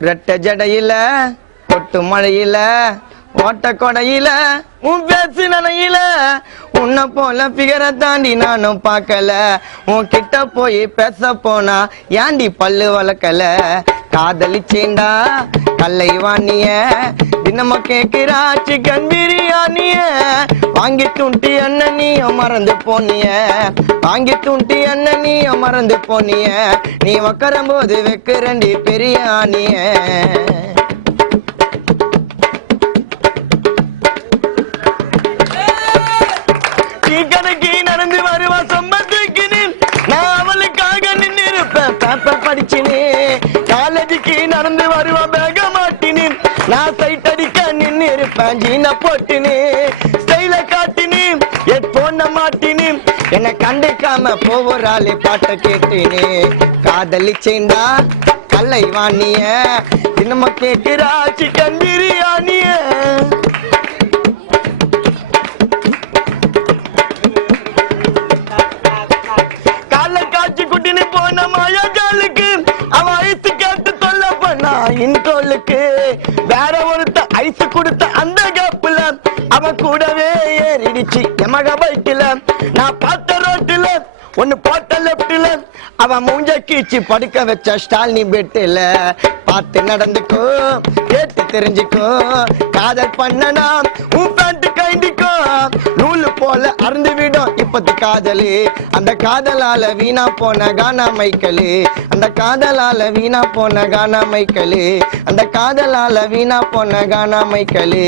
ரெட்ட ஜடையில கொட்டு மழையில ஓட்ட கொடையில உன் பேச்சு நனையில உன்னை போல பிகரை தாண்டி நானும் பார்க்கல. உன் கிட்ட போய் பேச போனா ஏண்டி பல்லு வளர்க்கல? காதலிச்சேண்டா கல்லை வாணிய தினமும் கேக்குறா சிக்கன் பிரியாணிய. வாங்கி துண்டி அண்ணன் நீயும் மறந்து போனிய. வாங்கி துண்டி அண்ணன் நீயும் மறந்து போனிய. நீ உக்கரும் போது வைக்கிறண்டி பெரிய ஆணிய. நடந்து வருவா சம்பத்துக்கு நான் அவளுக்காக நின்று இருப்பேன் பேப்பர் படிச்சினே காலேஜுக்கு நடந்து வருவா பேக மாட்டினு நான் சைட் அடிக்க நின்று இருப்பேன் ஜீன போட்டினு ஸ்டைல என் போன என்னை கண்டுக்காம போவோராளே பாட்ட கேட்டினு. காதலிச்சேண்டா கல்லை வாணிய தினமும் கேட்கிறா சிக்கன் பிரியாணிய. கால காட்சி குட்டினு போன மாயா ஜாலுக்கு அவ ஐஸ் கேட்டு தொல்ல பண்ணா இன்கோலுக்கு. வேற ஒருத்த ஐசு கொடுத்த அந்த கேப்புல அவன் கூடவே ஆயிடுச்சு எமக பைக்கில நான் பார்த்த ரோட்டுல ஒன்னு பார்த்த லெப்ட்ல அவன் மூஞ்ச கீச்சு படுக்க வச்ச ஸ்டாலினி பெட்டுல பார்த்து நடந்துக்கோ கேட்டு தெரிஞ்சுக்கோ காதல் பண்ணனா உன் பேண்ட் கைண்டிக்கோ. நூலு போல அருந்து விடும் இப்பத்து காதலு. அந்த காதலால வீணா போன கானா மைக்கலு. அந்த காதலால வீணா போன கானா மைக்கலு. அந்த காதலால வீணா போன கானா மைக்கலு.